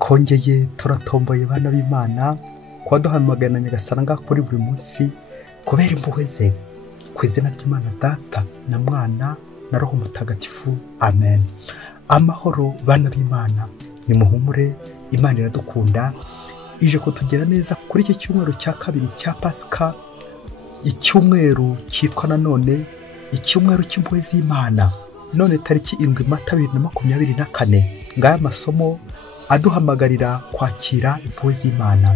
twongeye turatomboye bana b'Imana kuba duhamagana Nyagasani ngaha kuri buri munsi kubera impuhwe ze, ku izina ry'Imana Data na Mwana na Roho Mutagatifu, amen. Amahoro bana b'Imana, nimuhumure, Imana iradukunda, ije kutugira neza kuri iki cyumweru cya kabiri cya Pasika, icyumweru cyitwa nanone icyumweru cy'impuhwe z'Imana. None tariki 7 Mata 2024, ngaya masomo aduhamagarira kwakira impuhwe z'Imana.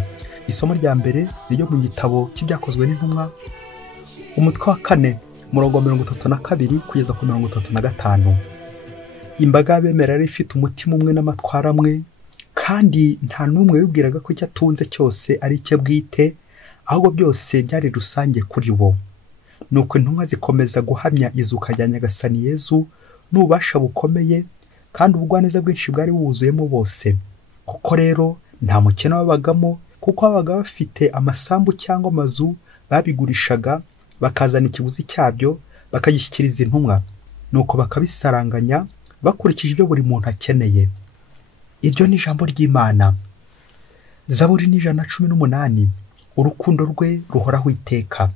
Isomo rya mbere ryo mu gitabo cy'ibyakozwe n'intumwa, umutwe wa 4 murongo 32 kugeza ku 35. Imbaga y'abemera yari ifite umutima umwe n'amatwara amwe, kandi nta n'umwe wibwiraga ko icyo atunze cyose ari cye bwite, ahubwo byose byari rusange kuri bo. Nuko intumwa zikomeza guhamya izuka rya Nyagasani Yezu n'ububasha bukomeye, kandi ubugwaneza bwinshi bwari buzuyemo bose. Kuko rero nta mukene wabagamo, kuko abaga bafite amasambu cyangwa amazu babigurishaga, bakazana ikiguzi cyabyo bakagishyikiriza intumwa, nuko bakabisaranganya bakurikije ibyo buri muntu akeneye. Iryo ni ijambo ry'Imana. Zaburi ni 118. Urukundo rwe ruhoraho iteka.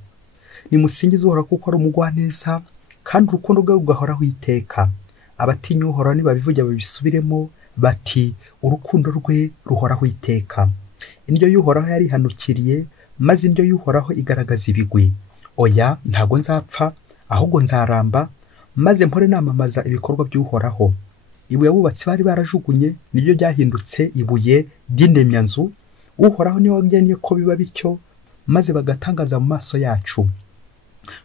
Nimusingize Uhoraho kuko ari umugwaneza, kandi urukundo rwe rugahoraho iteka. Abatinya Uhoraho nibabivuge babisubiremo bati, urukundo rwe ruhoraho iteka. Indyo y'Uhoraho yarihanukiriye, maze indyo y'Uhoraho igaragaza ibigwi. Oya, ntago nzapfa, ahubwo nzaramba, maze mpore namamaza ibikorwa by'Uhoraho. Ibuye abubatsi bari barajugunye niryo ryahindutse ibuye ry'indemyanzu. Uhoraho niwe wagennye ko biba bityo, maze bagatangaza mu maso yacu.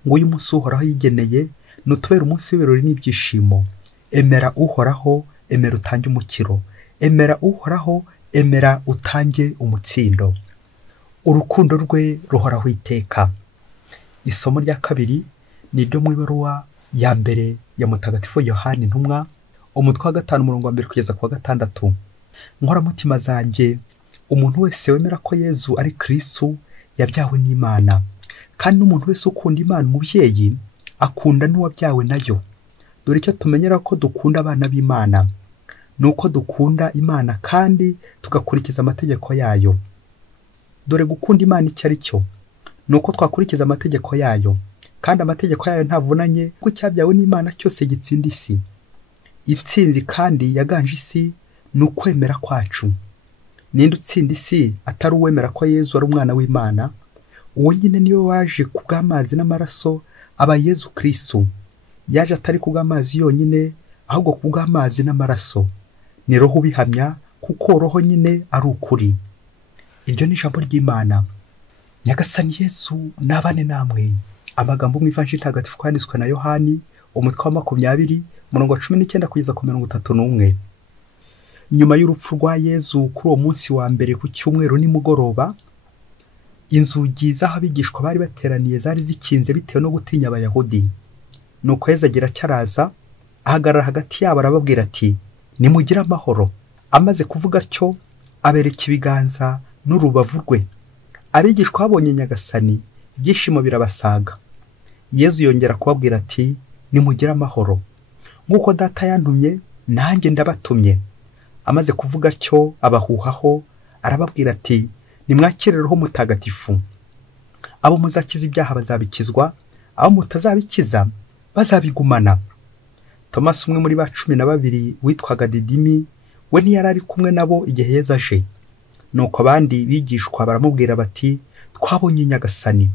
Ngo uyu munsi Uhoraho yigeneye nutubera umunsi w'ibirori n'ibyishimo. Emera Uhoraho, emera utange umukiro. Emera Uhoraho, emera utange umutsindo. Urukundo rwe ruhoraho iteka. Isomo rya kabiri ni ryo mu ibaruwa ya mbere ya Mutagatifu Yohani Intumwa, umutwe wa 5 murongo wa 1 kugeza ku wa 6. Nkoramutima zanjye, umuntu wese wemera ko Yezu ari Kristo yabyawe n'Imana, kandi n'umuntu wese ukunda Imana umubyeyi akunda n'uwabyawe nayo. Dore icyo tumenyera ko dukunda abana b'Imana, nuko dukunda Imana kandi tugakurikiza amategeko yayo. Dore gukunda Imana icyo ari cyo, nuko twakurikiza amategeko yayo, kandi amategeko yayo ntavunanye, kuko icyabyawe n'Imana cyose gitsinda isi. Intsinzi kandi yaganje isi ni ukwemera kwacu. Ninde utsinda isi atari uwemera ko Yezu ari umwana w'Imana? Uwo nyine niwe waje ku bw'amazi n'amaraso, aba Yezu Kristo. Yaje atari ku bw'amazi yonyine, ahubwo ku bw'amazi n'amaraso. Ni Roho ubihamya, kuko Roho nyine ari ukuri. Iryo ni ijambo ry'Imana. Nyagasani Yezu nabane namwe. Amagambo mu Ivanjili ntagatifu kwanditswe na Yohani, umutwe wa 20 murongo 19 kugeza ku 31. Nyuma y'urupfu rwa Yezu kuri uwo munsi wa mbere ku cyumweru nimugoroba, inzugi z'ahabigishwa bari bateraniye zari zikinze bitewe no gutinya Abayahudi. Nuko Yezu agira cyaraza, ahagarara hagati yabo arababwira ati, nimugire amahoro. Amaze kuvuga atyo, abereka ibiganza n'urubavu rwe. Abigishwa babonye Nyagasani, ibyishimo birabasaga. Yezu yongera kubabwira ati, nimugire amahoro. Nk'uko Data yantumye, nanjye ndabatumye. Amaze kuvuga atyo abahuhaho, arababwira ati, nimwakire Roho Mutagatifu. Abo muzakiza ibyaha bazabikizwa, abo mutazabikiza bazabigumana. Tomasi, umwe muri ba 12 witwaga Didimi, we ntiyari ari kumwe nabo igihe Yezu aje. Nuko abandi bigishwa baramubwira bati, twabonye Nyagasani.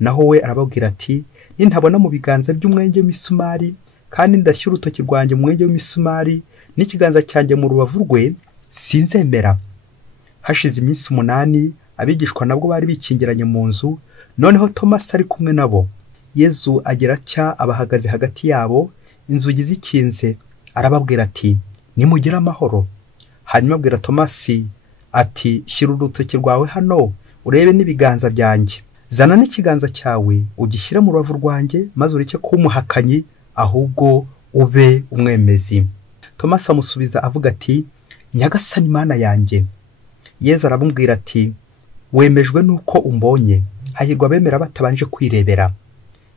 Naho we arababwira ati, nintabona mu biganza by'umwenge w'imisumari, kandi ndashyira urutoki rwanjye mu mwenge w'imisumari n'ikiganza cyanjye mu rubavu rwe, sinzemera. Hashize iminsi 8, abigishwa nabwo bari bikingiranye mu nzu, noneho Tomasi ari kumwe nabo. Yezu agira atya abahagaze hagati yabo, inzugi zikinze, arababwira ati, nimugire amahoro. Hanyuma abwira Tomasi ati, shyira urutoki rwawe hano urebe n'ibiganza byanjye. Zana n'ikiganza cyawe ugishyira mu rubavu rwanjye, maze ureke kuba umuhakanyi, ahubwo ube umwemezi. Tomasi amusubiza avuga ati, Nyagasani Mana yanjye. Yezu aramubwira ati, wemejwe nuko umbonye, hahirwa abemera batabanje kwirebera.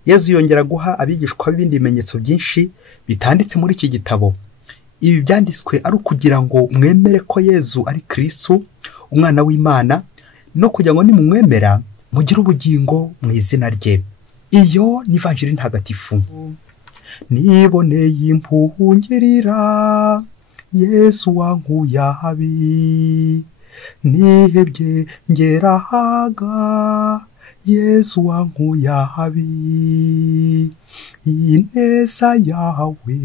Yezu yongera guha abigishwa ibindi bimenyetso byinshi bitanditse muri iki gitabo. ibi byanditswe ari ukugira ngo mwemere ko Yezu ari Kristo umwana w'Imana, no kugira ngo nimumwemera mugire ubugingo mu izina rye. Iyo ni ivanjiri ntagatifu. Niboneye impuhwe ungirira, Yesu wankuye ahabi, nihebye ngera ahaga, Yesu wankuye ahabi, ineza yawe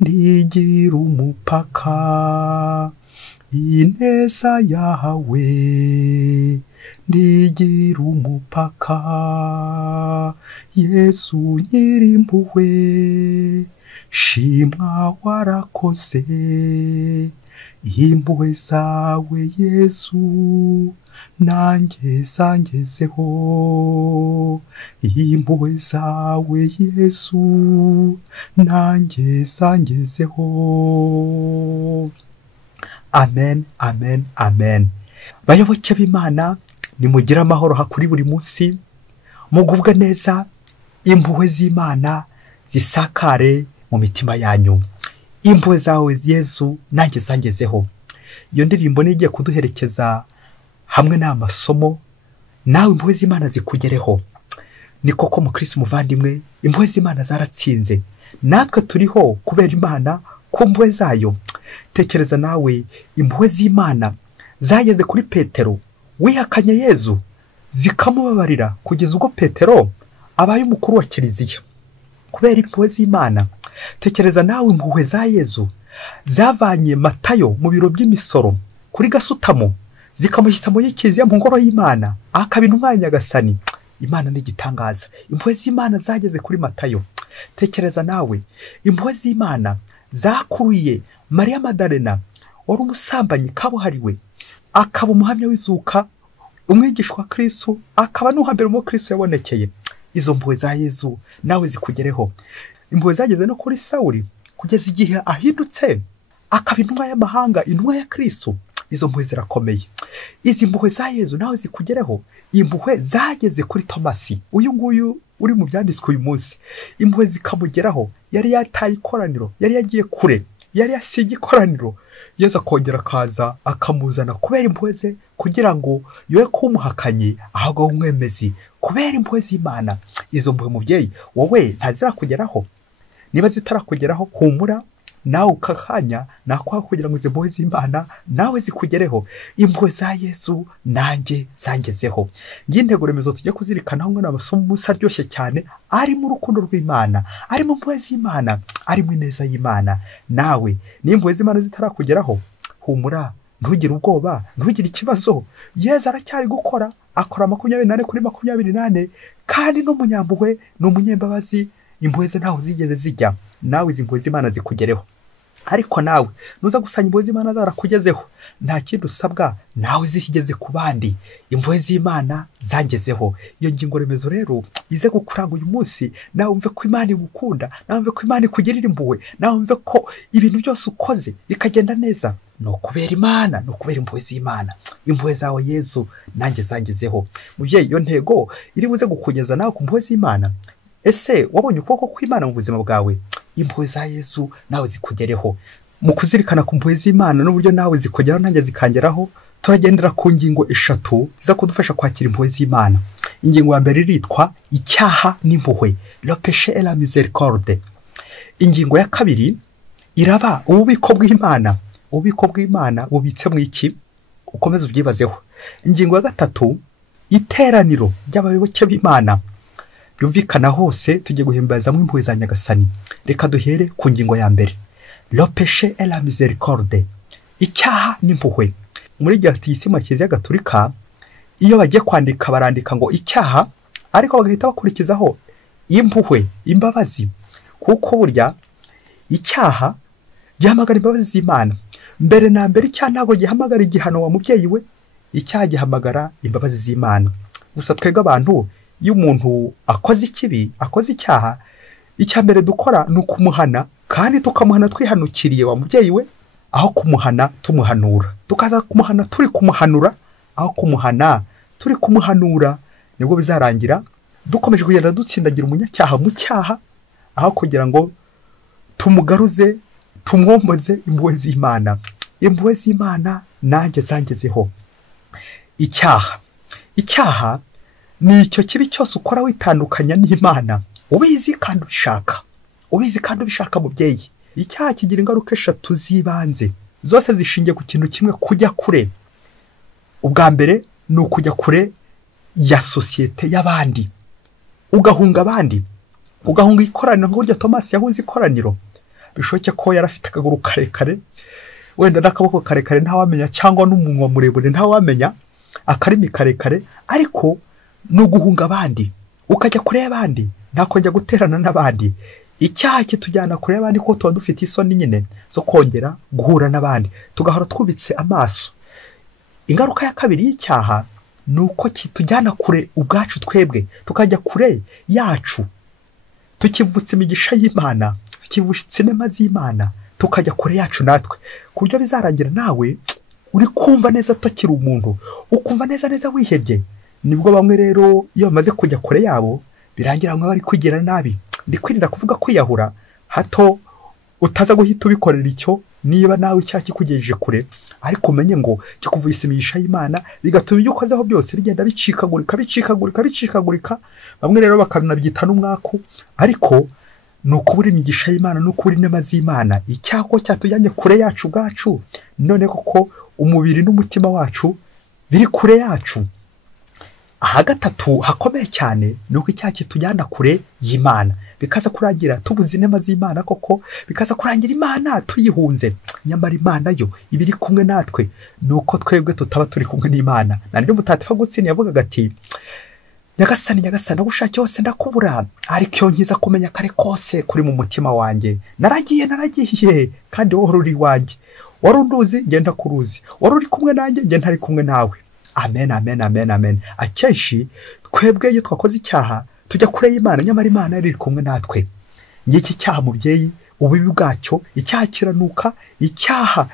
ndigira umupaka, ineza yawe ndigira umupaka, Yesu nyirimpuhwe shimwa warakoze, impuhwe zawe Yesu nanjye zangezeho, impuhwe zawe Yesu nanjye zangezeho. Amen, amen, amen. Bayoboke b'Imana, nimugire amahoro hakuri buri munsi, mugubwe neza, impuhwe z'Imana zisakare mu mitima yanyu. Impuhwe zawe Yesu nanjye zangezeho. Iyo ndirimbo nigiye kuduherekeza hamwe n'amasomo, nawe impuhwe z'Imana zikugereho. Ni koko mu Kristo muvandimwe, impuhwe z'Imana zaratsinze. Natwe turiho kubera Imana ku mpuhwe zayo. Tekereza nawe impuhwe z'Imana zageze kuri Petero wihakanye Yezu, zikamubabarira kugeza ubwo Petero abaye umukuru wa Kiliziya kubera impuhwe z'Imana. Tekereza nawe impuhwe za Yezu zavanye Matayo mu biro by'imisoro kuri Gasutamo, zikamushyitsa muri Kiliziya mu ngoro y'Imana, akaba intumwa ya Nyagasani. Imana n'igitangaza. Impuhwe z'Imana zageze kuri Matayo. Tekereza nawe impuhwe z'Imana zakuruye Mariya Madalena, wari umusambanyi kabuhariwe, akaba umuhamya w'izuka, umwigishwa wa Kristo, akaba n'uhambere mu Kristo yabonekeye. Izo mpuhwe za Yezu nawe zikugereho. Impuhwe zageze no kuri Sawuli kugeza igihe ahindutse akaba intumwa y'amahanga, intumwa ya Kristo. Izo mpuhwe zirakomeye. Izi mpuhwe za Yezu nawe zikugereho. Impuhwe zageze kuri Tomasi, uyu nguyu uri mu byanditswe uyu munsi. Impuhwe zikamugeraho, yari yataye ikoraniro, yari yagiye kure, yari yasiga ikoraniro, Yezu akongera akaza akamuzana kubera impuhwe ze, kugira ngo yoye kumuhakanye ahubwo umwemezi kubera impuhwe z'Imana. Izo mpuhwe mubyeyi wowe ntazirakugeraho? Niba zitarakugeraho, humura, nawe ukakanya nakwaho kugira ngo izo mpuhwe z'Imana nawe zikugereho. Impuhwe za Yesu nanjye zangezeho. Ng'intego remezo tujye kuzirikanaho ngo n'amasomo musa aryoshye cyane, ari mu rukundo rw'Imana, ari mu mpuhwe z'Imana, ari mu ineza y'Imana. Nawe n'impuhwe z'Imana zitarakugeraho, humura, ntugire ubwoba, ntugire ikibazo. Yesu aracyari gukora, akora 24 kuri 24, kandi n'umunyampuhwe n'umunyembabazi. Impuhwe ze ntaho zigeze zijya. Nawe izi mpuhwe z'Imana zikugereho. Ariko nawe nuza gusanya impuhwe z'Imana zarakugezeho, nta kindi usabwa, nawe zikigeze ku bandi. Impuhwe z'Imana zangezeho. Iyo ngingo remezo rero ize gukuranga uyu munsi, nawe umve ko Imana igukunda, nawe umve ko Imana ikugirira impuhwe, nawe umve ko ibintu byose ukoze bikagenda neza no kubera Imana, no kubera impuhwe z'Imana. Impuhwe zawe Yezu nanjye zangezeho. Mubyeyi, iyo ntego iri buze gukugeza nawe ku mpuhwe z'Imana. Ese wabonye ukuboko kw'Imana mu buzima bwawe? Impuhwe za Yesu nawe zikugereho. Mu kuzirikana ku mpuhwe z'Imana n'uburyo nawe zikugeraho nanjye zikangeraho, turagendera ku ngingo 3 za kudufasha kwakira impuhwe z'Imana. Ingingo ya mbere iritwa icyaha n'impuhwe, le péché et la miséricorde. Ingingo ya kabiri iraba ububiko bw'Imana. Ububiko bw'Imana bubitse mu iki? Ukomeze ubyibazeho. Ingingo ya gatatu, iteraniro ry'abayoboke b'Imana. Yumvikana hose tujye guhimbaza mu impuhwe za Nyagasani. Reka duhere ku ngingo ya mbere, le péché et la miséricorde. Icyaha n'impuhwe. Muri Gatisimu Kiliziya Gatolika, iyo bagiye kwandika barandika ngo icyaha, ariko bagahita bakurikizaho impuhwe, imbabazi. Kuko burya icyaha gihamagara imbabazi z'Imana. Mbere na mbere icyaha ntabwo gihamagara igihano wa mubyeyi we, icyaha gihamagara imbabazi z'Imana. Gusa twebwe abantu, iyo umuntu akoze ikibi, akoze icyaha, icya mbere dukora ni ukumuhana, kandi tukamuhana twihanukiriye wa mubyeyi we, aho kumuhana tumuhanura. Tukaza kumuhana turi kumuhanura, aho kumuhana turi kumuhanura. Nibwo bizarangira dukomeje kugenda dutsindagira umunyacyaha mu cyaha, aho kugira ngo tumugaruze tumwomboze impuhwe z'Imana. Impuhwe z'Imana nanjye zangezeho. Icyaha ni icyo kibi cyose ukora witandukanya n'Imana, ubizi kandi ubishaka mubyeyi. Icyaha kigira ingaruka 3 z'ibanze, zose zishingiye ku kintu kimwe: kujya kure. Ubwa mbere ni ukujya kure ya sosiyete y'abandi, ugahunga abandi, ugahunga ikoraniro. nk'uburyo Thomas yahunze ikoraniro. Bishoboke ko yarafite akaguru karekare, wenda n'akaboko karekare ntawamenya, cyangwa n'umunwa muremure ntawamenya, akarimi karekare, ariko no guhunga abandi, ukajya kure y'abandi, ntakongera guterana n'abandi. Icyaha kitujyana kure y'abandi ko tuba dufite isoni nyine zo kongera guhura n'abandi, tugahora twubitse amaso. Ingaruka ya kabiri y'icyaha ni uko kitujyana kure ubwacu twebwe, tukajya kure yacu, tukivutse imigisha y'Imana, tukivutse inema z'Imana, tukajya kure yacu natwe, ku buryo bizarangira nawe uri kumva neza utakiri umuntu, ukumva neza wihebye. Nibwo bamwe rero iyo bamaze kujya kure yabo birangira bamwe bari kwigira nabi. Ndi kwirinda kuvuga kwiyahura, hato utaza guhita ubikorera icyo niba nawe icyaha kikugejeje kure, ariko umenye ngo kikuvuyise imigisha y'Imana, bigatuma ibyo ukozeho byose bigenda bicikagurika. Bamwe rero bakanabyita n'umwaku, ariko ni ukubura imigisha y'Imana, ni ukubura inema z'Imana. Icyaha ko cyatujyanye kure yacu ubwacu, none koko umubiri n'umutima wacu biri kure yacu. Gatatu hakomeye cyane ni uko icyaha kitujyana kure y'Imana, bikaza kurangira tubuze inema z'Imana koko, bikaza kurangira Imana tuyihunze. Nyamara Imana yo ibiri kumwe natwe, nuko twebwe tutaba turi kumwe n'Imana. Nabyo Mutagatifu Agustin yavugaga ati, Nyagasani nagushakiye hose ndakubura, ariko iyo nkiza kumenya kare kose kuri mu mutima wanjye. Naragiye kandi wowe uri wanjye, wari unduzi ngenda kuruzi, wari uri kumwe nanjye ngenda ntari kumwe nawe. Amen. Akenshi twebwe iyo twakoze icyaha tujya kure y'Imana, nyamara Imana iri kumwe natwe. Ngiki cyaha mubyeyi, ububi bwacyo, icyaha kiranuka, icyaha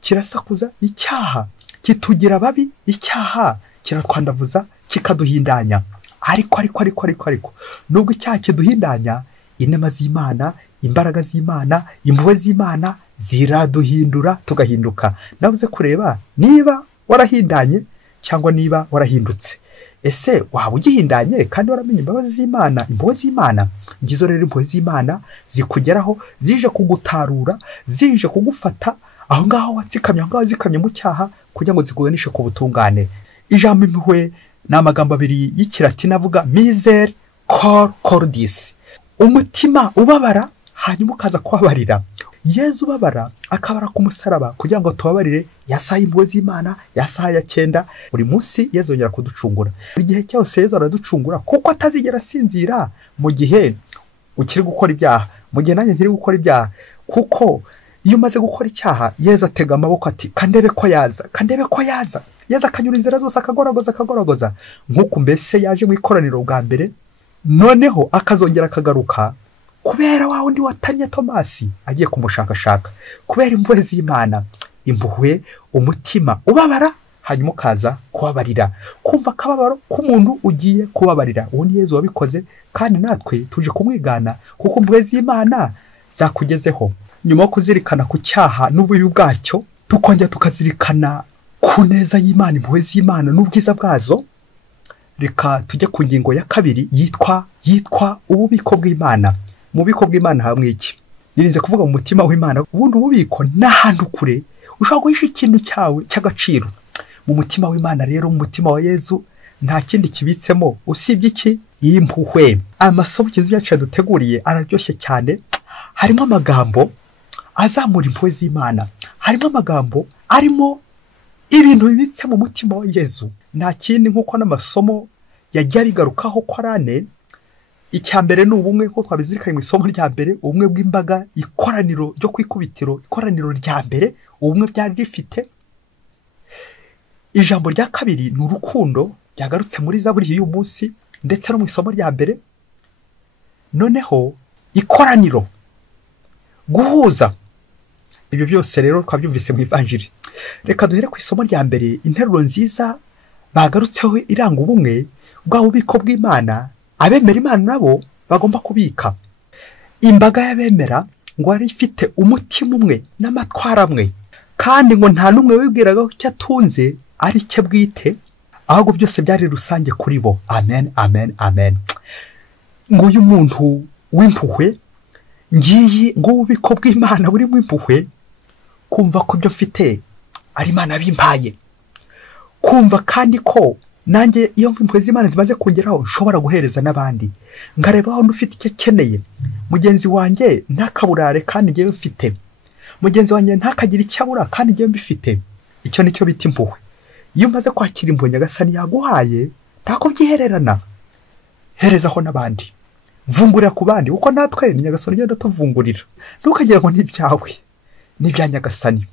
kirasakuza, icyaha kitugira babi, icyaha kiratwandavuza, kikaduhindanya. Ariko nubwo icyaha kiduhindanya, inema z'Imana, imbaraga z'Imana, impuhwe z'Imana ziraduhindura tugahinduka. Navuze kureba niba warahindanye cyangwa niba warahindutse. Ese waba ugihindanye kandi waramenye imbabazi z'Imana, impuhwe z'Imana? Ngizo rero impuhwe z'Imana zikugeraho, zije kugutarura, zije kugufata aho ngaho watsikamye, aho ngaho zikamye mu cyaha, kugira ngo zikuganishe ku butungane. Ijambo impuhwe ni amagambo abiri y'Ikilatini avuga miser cordis, umutima ubabara hanyuma ukaza kubabarira. Yezu ubabara akabara ku musaraba kugira ngo tubabarire, yasaye impuhwe z'Imana, yasaye 9. Buri munsi Yezu yongera kuducungura. Buri gihe cyose Yezu araducungura, kuko atazigera asinzira mu gihe ukiri gukora ibyaha, mu gihe nanjye nkiri gukora ibyaha. Kuko iyo umaze gukora icyaha, Yezu atega amaboko ati, kandebe ko yaza. Yezu akanyura inzira zose, akagoragoza, nk'uko mbese yaje mu ikoraniro bwa mbere, noneho akazongera akagaruka, kubera wa wundi watanye Thomas agiye kumushakashaka. Kubera impuhwe z'Imana, impuhwe, umutima ubabara hanyuma ukaza kubabarira, kumva akababaro k'umuntu ugiye kubabarira. Uwo ni Yezu wabikoze, kandi natwe tuje kumwigana, kuko impuhwe z'Imana zakugezeho. Nyuma yo kuzirikana ku cyaha n'ububi bwacyo, tukongera tukazirikana ku neza y'Imana, impuhwe z'Imana n'ubwiza bwazo, reka tujye ku ngingo ya kabiri yitwa ububiko bw'Imana. Mu bubiko bw'Imana hamwe iki? Nirinze kuvuga mu mutima w'Imana. Ubundi ububiko n'ahantu kure ushobora guhisha ikintu cyawe cy'agaciro. Mu mutima w'Imana rero, mu mutima wa Yezu, nta kindi kibitsemo usibye iki? Impuhwe. Amasomo Yezu yacu yaduteguriye araryoshye cyane. Harimo amagambo azamura impuhwe z'Imana, harimo amagambo arimo ibintu bibitse mu mutima wa Yezu. Nta kindi nk'uko n'amasomo yajya bigarukaho ko arane. Icyambere ni ubumwe, ko twabizirikanye mu isomo rya mbere, ubumwe bw'imbaga, ikoraniro ryo kwikubitiro, ikoraniro rya mbere, ubumwe byari rifite. Ijambo rya kabiri ni urukundo, byagarutse muri Zaburi y'uyu munsi ndetse no mu isomo rya mbere. Noneho ikoraniro, guhuza, ibyo byose rero twabyumvise mu Ivanjiri. Reka duhere ku isomo rya mbere, interuro nziza bagarutseho iranga ubumwe bwa bubiko bw'Imana abemera Imana nabo bagomba kubika. Imbaga y'abemera ngo yari ifite umutima umwe n'amatwara amwe, kandi ngo nta n'umwe wibwiraga ko icyo atunze ari cye bwite, ahubwo byose byari rusange kuri bo. Amen, amen, amen. ngo uyu muntu w'impuhwe, ngiyi ngo ububiko bw'Imana burimo impuhwe, kumva ko ibyo mfite ari Imana bimpaye, kumva kandi ko nanjye iyo impuhwe z'Imana zimaze kongeraho nshobora guhereza n'abandi, nkareba aho ufite icyo akeneye, mugenzi wanjye ntakaburare kandi ngewe mfite, mugenzi wanjye ntakagira icyo abura kandi ngewe mbifite. Icyo nicyo bita impuhwe. Iyo umaze kwakira impuhwe Nyagasani yaguhaye, ntako byihererana, herezaho n'abandi, vungurira ku bandi, kuko natwe ni Nyagasani ugenda tuvungurira. Ntukagira ngo ni ibyawe, ni ibya Nyagasani.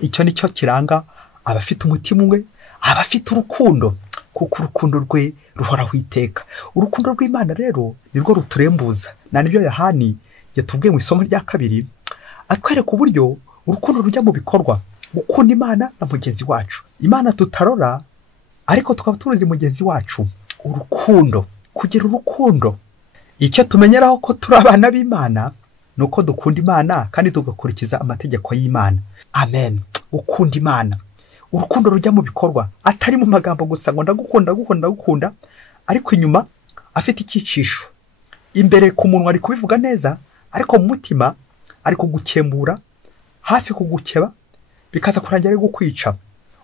Icyo nicyo kiranga abafite umutima umwe, abafite urukundo, kuko urukundo rwe ruhoraho iteka. Urukundo rw'Imana rero nirwo ruturembuza, na nibyo Yohani yatubwiye mu isomo rya 2, atwereka uburyo urukundo rujya mu bikorwa, gukunda Imana na mugenzi wacu. Imana tutarora, ariko tukaba turuzi mugenzi wacu. Urukundo, kugira urukundo. Icyo tumenyeraho ko turi abana b'Imana nuko dukunda Imana kandi tugakurikiza amategeko y'Imana. Amen. Gukunda Imana, urukundo rujya mu bikorwa, atari mu magambo gusa ngo ndagukunda, ariko inyuma afite icyicisho. Imbere ku munwa ari kubivuga neza, ariko mu mutima ari kugukembura, hafi kugukeba, bikaza kurangira ari gukwica.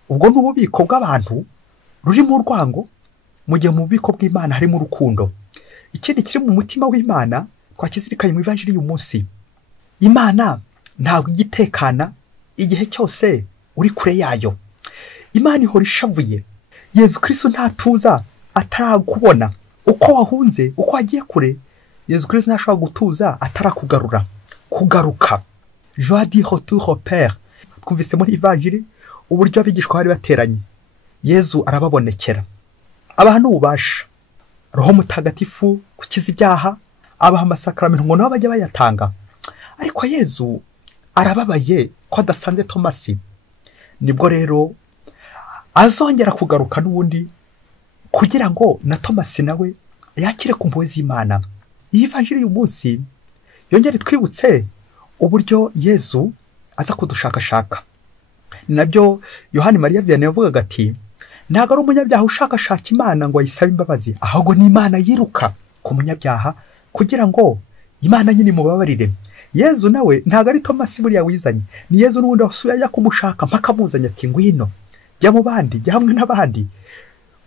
Ubwo ni ububiko bw'abantu rurimo urwango, mu gihe mu bubiko bw'Imana harimo urukundo. Ikindi kiri mu mutima w'Imana twakizirikanye mu ivanjiri y'uyu munsi, Imana ntabwo igitekana igihe cyose uri kure yayo. Imana ihora ishavuye. Yezu Kristo ntatuza atarakubona. Uko wahunze, uko wagiye kure, Yezu Kristo ntashobora gutuza atarakugarura. Kugaruka, joie du retour au Père. Twumvise muri ivanjiri uburyo abigishwa bari bateranye, Yezu arababonekera, abaha n'ububasha, Roho Mutagatifu gukiza ibyaha, abaha amasakaramentu ngo nabo bajye bayatanga. Ariko Yezu arababaye ko adasanze Tomasi. Nibwo rero azongera kugaruka n'ubundi, kugira ngo na Tomasi nawe yakire ku mpuhwe z'Imana. Iyi ivanjiri y'uyu munsi yongere twibutse uburyo Yezu aza kudushakashaka. Nabyo Yohani Mariya Vianney yavugaga ati, ntabwo ari umunyabyaha ushakashaka Imana ngo ayisabe imbabazi, ahubwo ni Imana yiruka ku munyabyaha kugira ngo Imana nyine imubabarire. Yezu nawe ntabwo ari Tomasi buriya wizanye, ni Yezu n'ubundi wasuye ajya kumushaka mpaka amuzanye ati ngwino, jya mu bandi, jya hamwe n'abandi,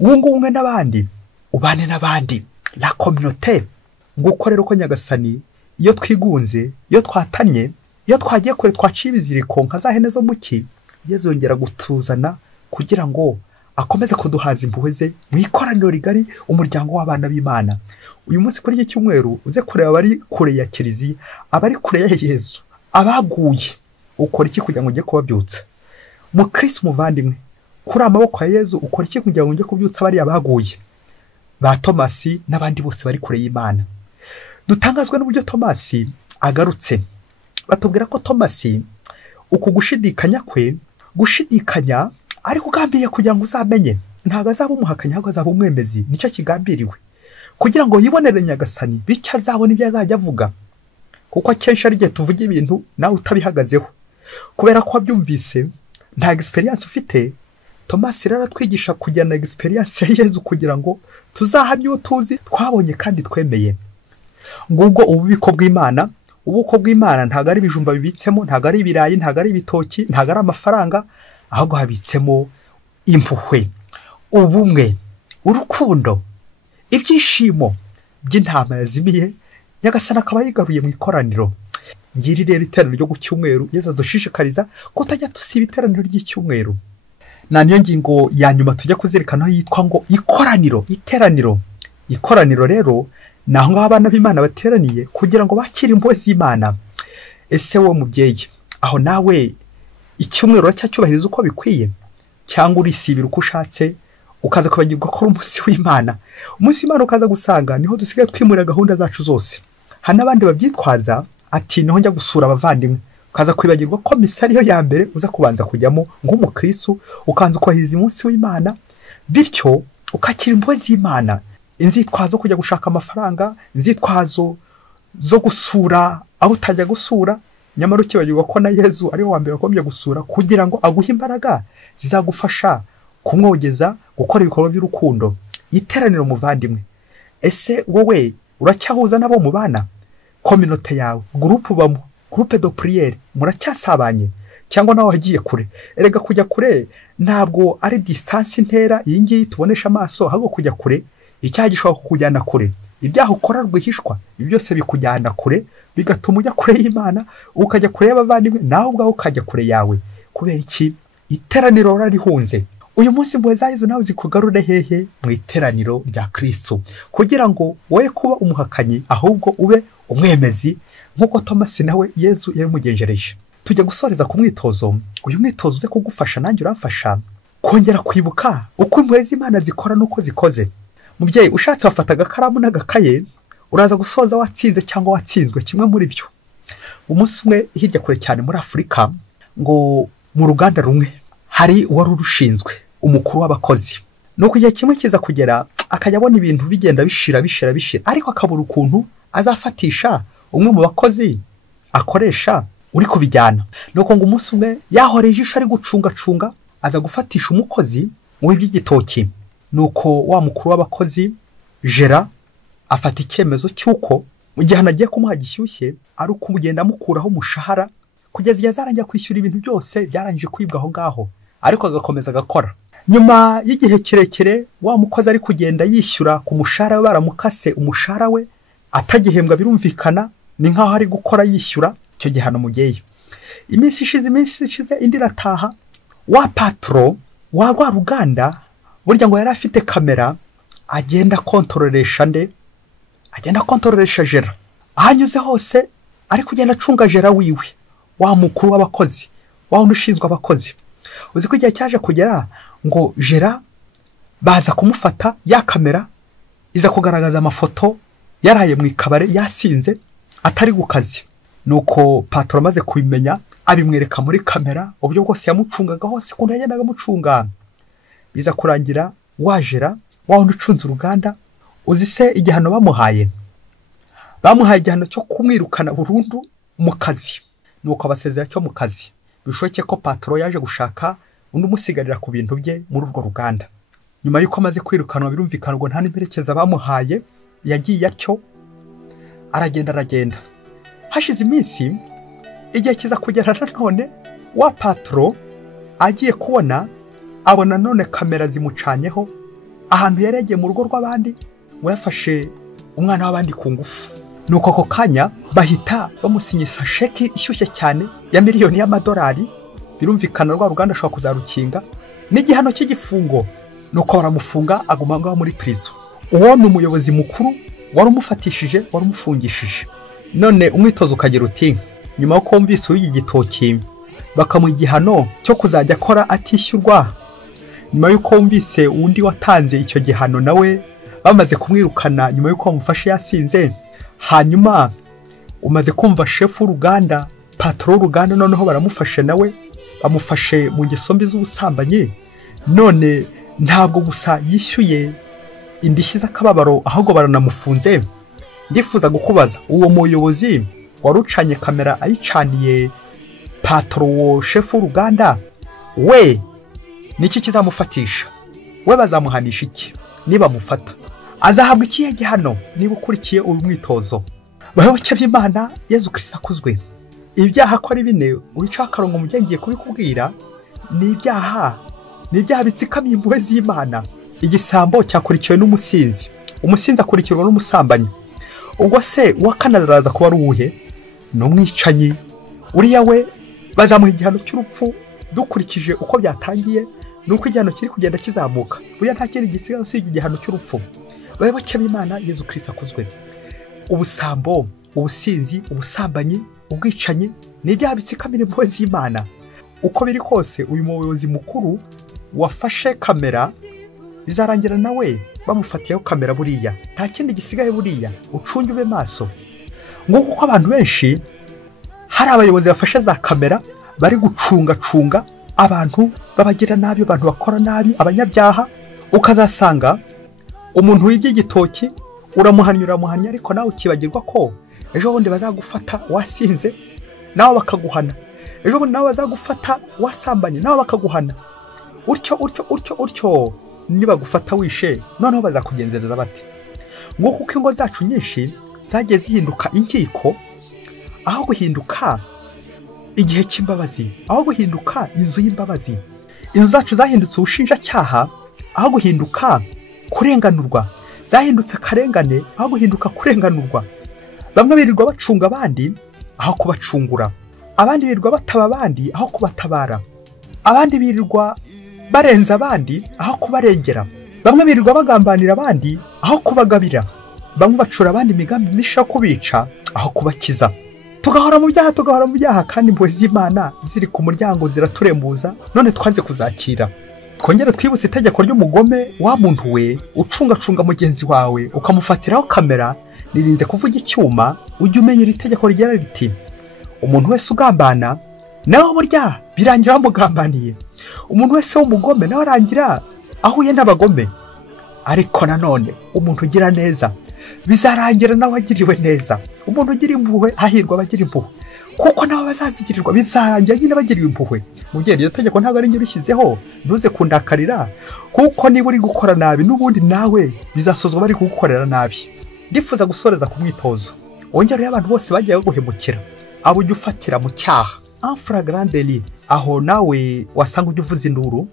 wunga ubumwe n'abandi, ubane n'abandi, la communauté. Nguko rero ko Nyagasani iyo twigunze, iyo twatanye, iyo twagiye kure twaciye ibiziriko nka za hene zo muki, Yezu yongera gutuzana kugira ngo akomeze kuduhaza impuhwe ze mu ikoraniro rigari, umuryango w'abana b'Imana. Uyu munsi kuri iki cyumweru uze kureba abari kure ya Kiliziya, abari kure ya Yezu, abaguye, ukora iki kugira ngo ujye kubabyutsa? Mukristo muvandimwe, kuri amaboko ya Yezu ukora iki kugira ngo ujye kubyutsa bari abaguye? Ba Tomasi n'abandi bose bari kure y'Imana. Dutangazwa n'uburyo Tomasi agarutse. Batubwira ko Tomasi uku gushidikanya kwe, gushidikanya ari kugambiriye kugira ngo uzamenye, ntabwo azaba umuhakanya ahubwo azaba umwemezi. Nicyo kigambiriwe, kugira ngo yibonere Nyagasani, bityo azabona ibyo azajya avuga. Kuko akenshi ari igihe tuvuga ibintu nawe utabihagazeho, kubera ko wabyumvise nta experience ufite. Tomasi rero atwigisha kujyana experience ya Yezu kugira ngo tuzahamye uwo tuzi, twabonye kandi twemeye. Ngubwo ububiko bw'Imana. Ubuko bw'Imana ntabwo ari ibijumba bibitsemo, ntabwo ari ibirayi, ntabwo ari ibitoki, ntabwo ari amafaranga, ahubwo habitsemo impuhwe, ubumwe, urukundo, ibyishimo by'intama yazimiye, Nyagasani akaba yigaruye mu ikoraniro. Ngiri rero iteraniro ryo ku cyumweru Yezu adushishikariza kutajya dusiba iteraniro ry'icyumweru. Na niyo ngingo ya nyuma tujya kuzirikanaho yitwa ngo ikoraniro, iteraniro. Ikoraniro rero naho ngaho abana b'Imana bateraniye kugira ngo bakire impuhwe z'Imana. Ese wowe mubyeyi, aho nawe icyumweru cyacyubahiriza uko bikwiye, cyangwa urisibira uko ushatse ukaza kwibagirwa ko umunsi w'Imana? Umunsi w'Imana ukaza gusanga niho dusigaye twimurira gahunda zacu zose. Hana abandi babyitwaza ati niho njya gusura abavandimwe, ukaza kwibagirwa ko misa ariyo ya mbere uza kubanza kujyamo nk'umukristo, ukanza kwahiriza umunsi w'Imana, bityo ukakira impuhwe z'Imana. Inzitwazo kujya gushaka amafaranga, inzitwazo zo gusura aho utajya gusura, nyamara ukibagirwa ko na Yezu ari we wa mbere wagombye gusura kugira ngo aguhe imbaraga zizagufasha kumwogeza gukora ibikorwa by'urukundo. Iteraniro muvandimwe, ese wowe uracyahuza nabo mubana? Kominote yawe, groupe bamo, groupe de prière, muracyasabanye cyangwa nawe wagiye kure? Erega kujya kure ntabwo ari distance intera iyi ngiyi tubonesha amaso, ahubwo kujya kure icyaha gishobora kukujyana kure. Ibyaha ukora rwihishwa, ibi byose bikujyana kure, bigatuma ujya kure y'Imana, ukajya kure y'abavandimwe, nawe ubwawe ukajya kure yawe. Kubera iki? Iteraniro rarihunze. Uyu munsi impuhwe za Yezu nawe zikugarure hehe? Mu iteraniro rya Kristo, kugira ngo wowe kuba umuhakanyi ahubwo ube umwemezi, nk'uko Tomasi nawe Yezu yabimugenjereje. Tujya gusoreza ku mwitozo. Uyu mwitozo uze kugufasha, nanjye uramfasha kongera kwibuka uko impuhwe z'Imana zikora n'uko zikoze. Mubyeyi, ushatse wafata agakaramu n'agakaye, uraza gusoza watsinze cyangwa watsinzwe kimwe muri byo. Umunsi umwe hirya kure cyane muri Afurika, ngo mu ruganda rumwe hari uwari urushinzwe, umukuru w'abakozi. Nuko igihe kimwe kiza kugera, akajya abona ibintu bigenda bishira, ariko akabura ukuntu azafatisha umwe mu bakozi akoresha uri kubijyana. Nuko ngo umunsi umwe yahoreye ijisho ari gucunga, aza gufatisha umukozi w'iby'igitoki. Nuko wa mukuru w'abakozi Gera afata icyemezo cy'uko mu gihe anagiye kumuha gishyushye ari ukumugenda amukuraho umushahara kugeza igihe azarangira kwishyura ibintu byose byarangije kwibwa aho ngaho, ariko agakomeza agakora. Nyuma y'igihe kirekire wa mukozi ari kugenda yishyura ku mushahara we, baramukase umushahara we atagihembwa, birumvikana ni nkaho ari gukora yishyura icyo gihano mugeyo. Iminsi ishize indi irataha, wa patro wa rwa ruganda burya ngo yari afite kamera agenda kontrolesha Gera. Ahanyuze hose ari kugenda acunga Gera wiwe, wa mukuru w'abakozi, wa ushinzwe abakozi. Uzi ko igihe cyaje kugera ngo Gera baza kumufata, ya kamera iza kugaragaza amafoto yaraye mu ikabare yasinze atari gukazi. Nuko patro amaze kubimenya abimwereka muri kamera uburyo bwose yamucungaga hose, kundi yagendaga amucunga. Biza kurangira wa Gera, wa ucunze uruganda, uzi se igihano bamuhaye igihano cyo kumwirukana burundu mu kazi. Nuko abasezera cyo mu kazi. Bishoboke ko patro yaje gushaka undi umusigarira ku bintu bye muri urwo ruganda. Nyuma yuko amaze kwirukanwa, birumvikana ngo nta n'imperekeza bamuhaye, yagiye atyo aragenda. Hashize iminsi, igihe kiza kugera none wa patro agiye kubona, abona none kamera zimucanyeho ahantu yari yagiye mu rugo rw'abandi, ngo yafashe umwana w'abandi ku ngufu. Nuko ako kanya bahita bamusinyisha sheki ishyushye cyane ya miliyoni y'amadolari. Birumvikana rwa ruganda ashobora kuzarukinga n'igihano cy'igifungo. Nuko baramufunga, aguma ngaho muri prison. Uwo ni umuyobozi mukuru wari umufatishije, wari umufungishije. None umwitozo ukagira uti, nyuma yo kumvise uyu gitoki bakamuha igihano cyo kuzajya akora atishyurwa, nyuma yuko wumvise undi watanze icyo gihano nawe bamaze kumwirukana nyuma yuko bamufashe yasinze, hanyuma umaze kumva chef w'uruganda, patro w'uruganda, noneho baramufashe nawe, bamufashe mu ngeso mbi z'ubusambanyi. None ntabwo gusa yishyuye indishyi z'akababaro, ahubwo baranamufunze. Ndifuza gukubaza, uwo muyobozi warucanye kamera ayicaniye patro wo chef w'uruganda, we niki kizamufatisha? We bazamuhanisha iki niba mufata? Azahabwa ikihe gihano niba ukurikiye uyu mwitozo? Bayoboke by'Imana, Yezu Kristo akuzwe. Ibyaha akora bine urica akarongo mugengiye kubikubwira, ni ibyaha bitsikamiye impuhwe z'Imana. Igisambo cyakurikiwe n'umusinzi, umusinzi akurikirwa n'umusambanyi. Ubwo se wakanda araza kuba ari uwuhe? N'umwicanyi. Uriya we bazamuha igihano cy'urupfu dukurikije uko byatangiye, nuko igihano kiri kugenda kizamuka. Buriya nta kindi gisigaye usibye igihano cy'urupfu. Bayoboke b'Imana, Yezu Kristo akuzwe. Ubusambo, ubusinzi, ubusambanyi, ubwicanyi ni ibyaha bitsikamira impuhwe z'Imana. Uko biri kose, uyu muyobozi mukuru wafashe kamera bizarangira nawe bamufatiyeho kamera. Buriya nta kindi gisigaye, buriya ucunge ube maso. Nguko uko abantu benshi hari abayobozi bafashe za kamera bari gucunga abantu babagira nabi, abantu bakora nabi, abanyabyaha. Ukazasanga umuntu w'ibyo igitoki uramuhanya, ariko nawe ukibagirwa ko ejo bundi bazagufata wasinze nawe bakaguhana, ejo bundi nawe bazagufata wasambanye nawe bakaguhana, utyo niba gufata wishe noneho bazakugenzereza bate? ngo kuko ingo zacu nyinshi zagiye zihinduka inkiko aho guhinduka igihe cy'imbabazi, aho guhinduka inzu y'imbabazi. Inzu zacu zahindutse ubushinjacyaha aho guhinduka kurenganurwa, zahindutse akarengane aho guhinduka kurenganurwa. Bamwe birirwa bacunga abandi aho kubacungura, abandi birirwa bataba abandi aho kubatabara, abandi birirwa barenza abandi aho kubarengera, bamwe birirwa bagambanira abandi aho kubagabira, bamwe bacura abandi imigambi misha kubica aho kubakiza. Tugahora mu byaha kandi impuhwe z'Imana ziri ku muryango ziraturembuza, none twanze kuzakira. Twongere twibutse itegeko ry'umugome wa muntu we ucungacunga mugenzi wawe ukamufatiraho kamera, nirinze kuvuga icyuma, ujye umenya iri tegeko rigira riti umuntu wese ugambana nawe burya birangira bamugambaniye, umuntu wese w'umugome nawe arangira ahuye n'abagome. Ariko nanone umuntu ugira neza bizarangira nawe agiriwe neza, umuntu ugira impuhwe hahirwa abagira impuhwe kuko nawe bazazigirirwa, bizarangira nyine bagiriwe impuhwe. Mubyeyi, iyo tegeko ntabwo ari njye urishyizeho, ntuze kundakarira kuko niba uri gukora nabi n'ubundi nawe bizasozwa bari kugukorera nabi. Ndifuza gusoreza ku mwitozo wongere abantu bose bagiye baguhemukira abo ujya ufatira mu cyaha en flagrant délit, aho nawe wasanga ujya uvuza induru,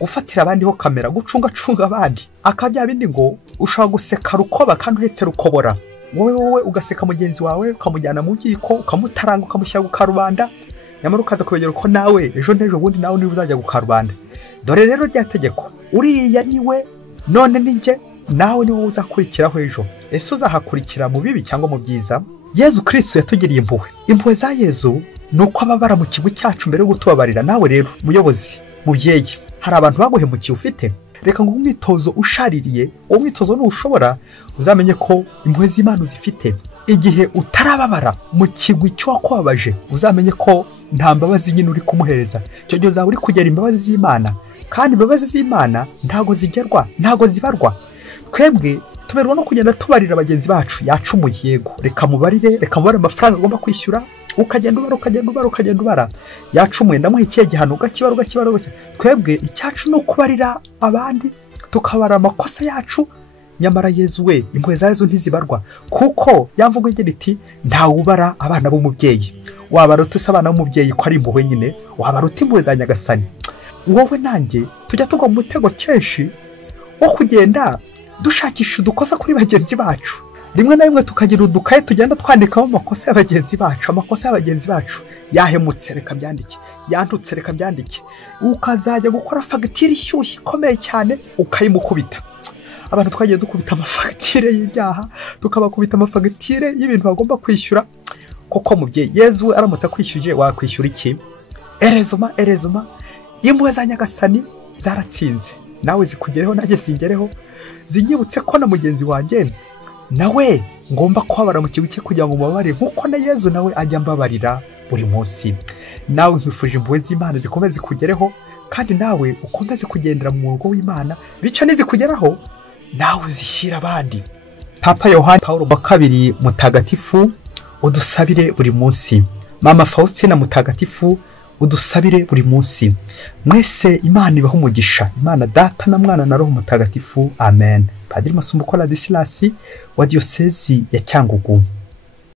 gufatira abandi ho kamera, gucunga abandi akabya bindi ngo ushaka guseka rukoba kandi uhetse rukobora. Wowe ugaseka mugenzi wawe ukamujyana mu nkiko ukamutaranga ukamushyira ku karubanda, nyamara ukaza kubegera ko nawe ejo n'ejo bundi nawe niba uzajya ku karubanda. Dore rero rya tegeko, uriya niwe none ninjye nawe niwe uzakurikiraho ejo. Ese uzahakurikira mu bibi cyangwa mu byiza? Yezu Kristo yatugiriye impuhwe za Yezu nuko ababara mu kigo cyacu mbere yo gutubabarira. Nawe rero muyobozi, mubyeyi, hari abantu baguhemukiye ufite, reka ngo umwitozo ushaririye, uwo mwitozo nushobora uzamenye ko impuhwe z'Imana zifite. Igihe utarababara mu kigwi cyo wakubabaje, uzamenye ko nta mbabazi nyine uri kumuhereza. Cyo gihe uzaba uri kugera imbabazi z'Imana, kandi imbabazi z'Imana ntago zigerwa, ntago zibarwa. Twebwe tuberwa no kugenda tubarira bagenzi bacu yacumuye, yego reka mubare amafaranga agomba kwishyura, ukagenda ubara yacumuye ndamuha ikihe gihano ugakibara. Twebwe icyacu no kubarira abandi tukabara amakosa yacu, nyamara Yezu we impuhwe za Yezu ntizibarwa kuko yamvuga igira iti nta ubara abana b'umubyeyi. Wabaruta se abana b'umubyeyi ko ari impuhwe nyine, wabaruta impuhwe za Nyagasani. Wowe nanjye tujya tugwa mu mutego kenshi wo kugenda dushakisha udukosa kuri bagenzi bacu, rimwe na rimwe tukagira udukaye tugenda twandikaho amakosa y'abagenzi bacu. Yahemutse reka byandike, yantutse reka byandike, ukazajya gukora fagitire ishyushye ikomeye cyane ukayimukubita. Abantu twagiye dukubita amafagitire y'ibyaha, tukabakubita amafagitire y'ibintu bagomba kwishyura. Koko mubyeyi, Yezu aramutse akwishyuje wakwishyura iki? Erezoma impuhwe za Nyagasani zaratsinze, nawe zikugereho nanjye zingereho, zinyibutse ko na mugenzi wanjye nawe ngomba kubabara mu kigo cye kugira ngo mubabare nkuko na Yezu nawe ajya mbabarira buri munsi. Nawe nkwifurije impuhwe z'Imana zikomeze zikugereho, kandi nawe ukomeze kugendera mu murongo w'Imana, bityo nizikugeraho nawe uzishyira abandi. Papa Yohani Paulo wa kabiri mutagatifu udusabire buri munsi. Mama Faustina mutagatifu udusabire buri munsi. Mwese Imana ibaho umugisha, Imana Data na Mwana na Roho Mutagatifu. Amen. Padiri Masumbuko Ladislas wa Diocese ya Cyangugu.